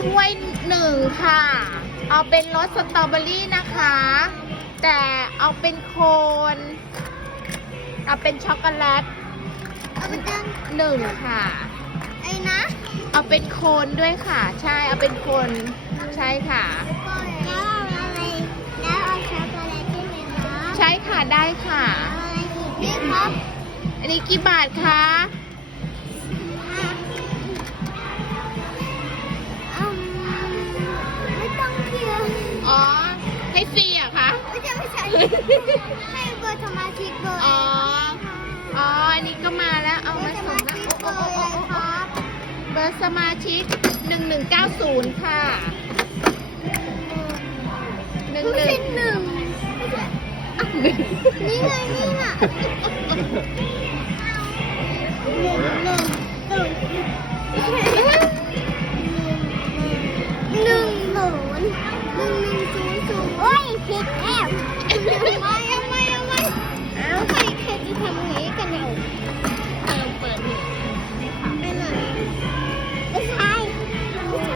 ถ้วยหนึ่งค่ะ เอาเป็นรสสตรอเบอรี่นะคะ แต่เอาเป็นโคน เอาเป็นช็อกโกแลตเอาไปตั้งหนึ่งค่ะ ไอ้นะเอาเป็นโคนด้วยค่ะ ใช่ เอาเป็นโคนใช่ค่ะ แล้วเอาอะไร แล้วเอาช็อกโกแลตใช่ไหมคะใช่ค่ะได้ค่ะ เอาอะไรอีกนี่ครับ อันนี้กี่บาทคะ ใช่ให้เบอร์สมาชิกเบอร์อ๋อ อ๋อ อันนี้ก็มาแล้ว เอาเบอมาร์สส่มางนะชิกโอ้เบโอ้อร์โอ้อะไรโอ้ครับเบอร์สมาชิก1190ค่ะหนึ่งไม่หนึ่ใช่งหนึ่งไม่ใช่นี่ไงนี่น่ะหนึ่งหนึ่งหนึ่งหนึ่งศูนย์หนึ่งหนึ่งศูนย์ศูนย์โอ้ยผิดแอบ